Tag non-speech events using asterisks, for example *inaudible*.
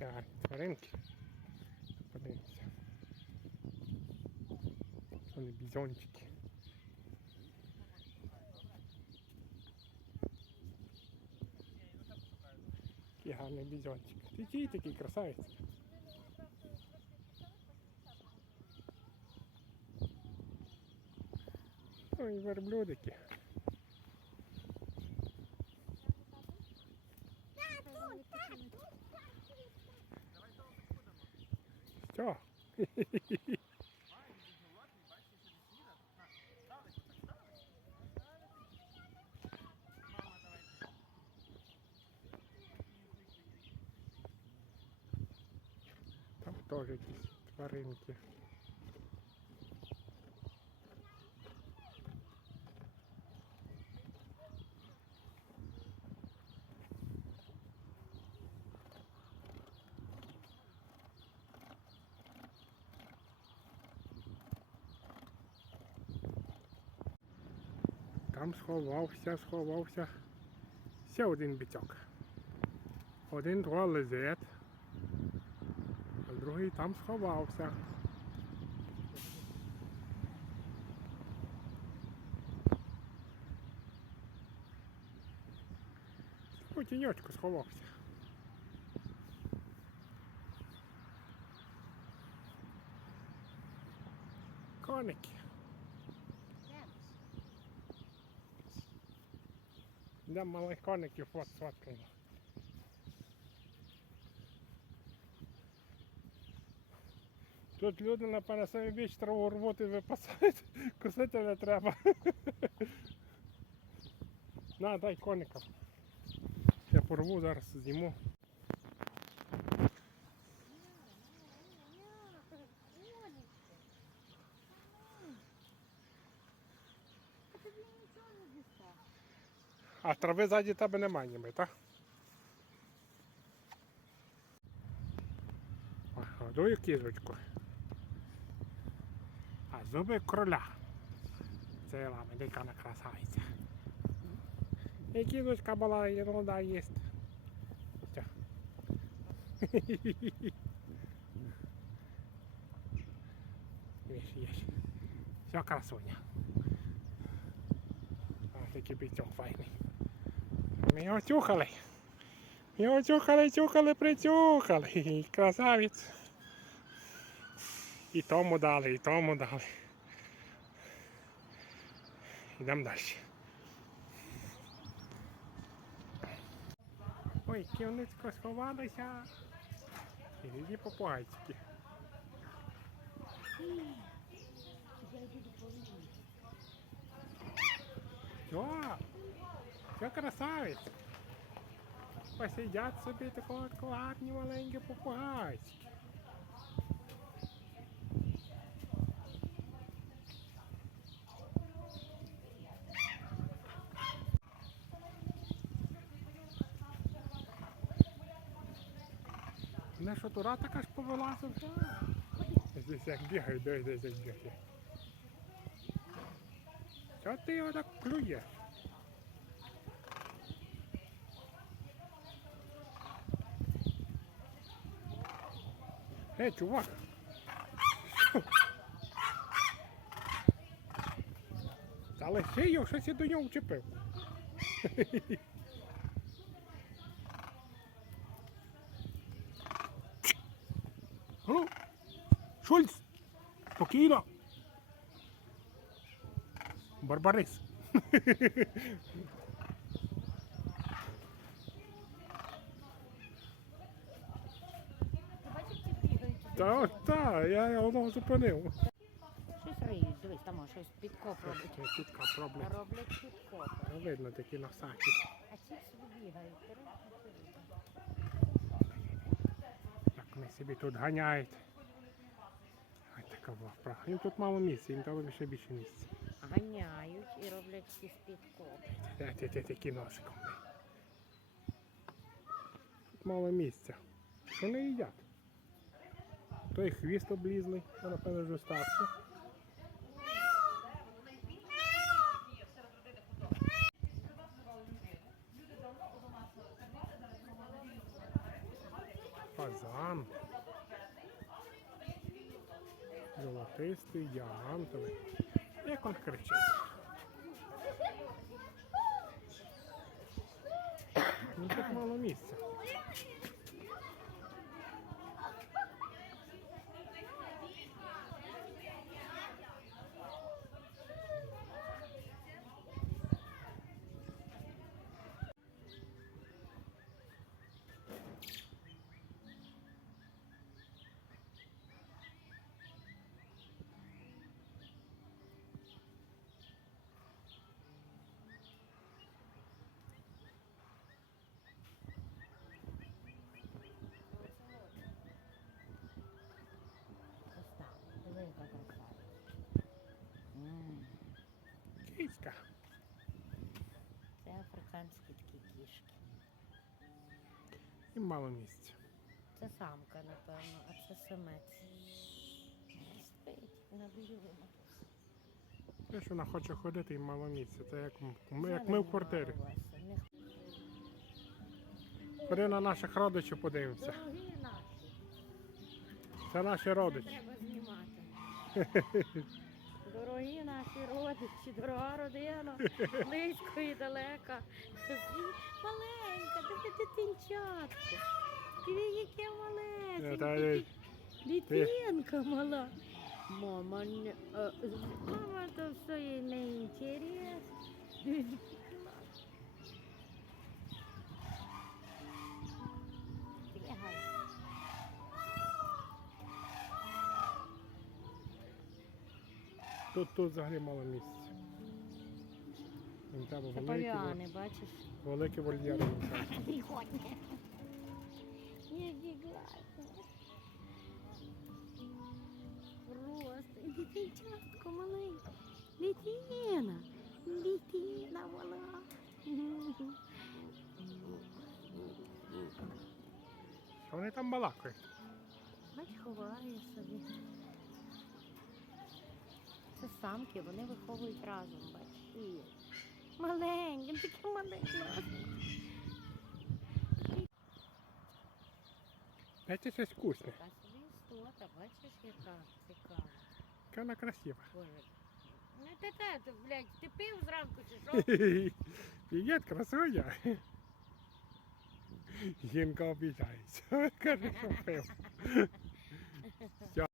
Які гарні тваринки. Подивіться. Вони бізончики. Який гарний бізончик. Ти такий красавець? Ну і верблюдики. Що? Там теж якісь тваринки. Там сховався, сховався. Ще один бітьок. Один два лежить, а другий там сховався. У тіньочку сховався. Коники. Де малих коників фот сфоткаємо. Тут люди, напевно, самі більш траву рвуть і випасають, *laughs* косити не треба. *laughs* На, дай коникам. Я порву зараз зніму. Тобі. А трави ззаді тебе немає ніби, так? Годую кізочку. А зуби кроля. Це яка красавиця. І кізочка була, і ерунда їсть. Все. *laughs* Їж, їж. Все красуня. А, такий бійцок файний. Ми його тюхали. Ми його тюхали, тюхали, притюхали. Красавець. І тому дали, і тому дали. Йдемо далі. Ой, ківницько сховалися. І попугайчики. Що? Що красавець? Посидять собі такого гарні маленькі попугайчики. Не що тура така ж повелася вже. Здесь як бігає, десь як бігає. Що ти його так клюєш? Ей, чувак! Та його щось я до нього вчепив. Ну, Шульц! Спокійно! Барбарис! Ти бачиш, ці бігають? Та та, я його зупинив. Щось риють, дивись, там щось підкоп роблять. Таке Підка роблять. Роблять підкоп. Ну, Видно такі носаті. А ці собі бігають. Беруть, вони собі тут ганяють. Ось така вправа. Їм тут мало місця, їм треба ще більше місця. Ганяють і роблять якийсь підкоп. Те, те, такі носиком. Тут мало місця. Що не їдять? Той хвіст облізлий, то напевно вже стався. фазан. Золотистий, діамантовий. Як він кричить? Ну тут мало місця. Ось так. Диви, яка краса. М, Кицька. Це африканські такі кішки. І мало місця. Це самка, напевно, а це самець. Спить на білому. Те, що вона хоче ходити і мало місця. Це як ми, як ми в квартирі. Ходи на наших родичів подивимося. Дорогі наші, Це наші родичі. треба знімати. *laughs* Дорогі наші родичі, дорога родина, близько і далека. Маленька, тебе дитинчатка. Диви, яке Та, малесеньке. Дитинка мала. Мама, мама то все їй не інтерес. Тут, тут взагалі мало місця. Там треба Це великі, павіани, бачиш? великі вольєри. Прикольне. Які класні. Просто дитинчатко маленьке. Дитина. Дитина мала. Що вони там балакають? Бач, ховає собі. Це самки, вони виховують разом, бач. І Маленькі, такі маленькі. Дайте щось вкусне. Така собі істота, бачиш, яка цікава. Яка вона красива. Боже. Не те те, ти, блядь, ти пив зранку чи що? *laughs* Привіт, красуня. Жінка обіжається. *laughs* Каже, що пив. *laughs*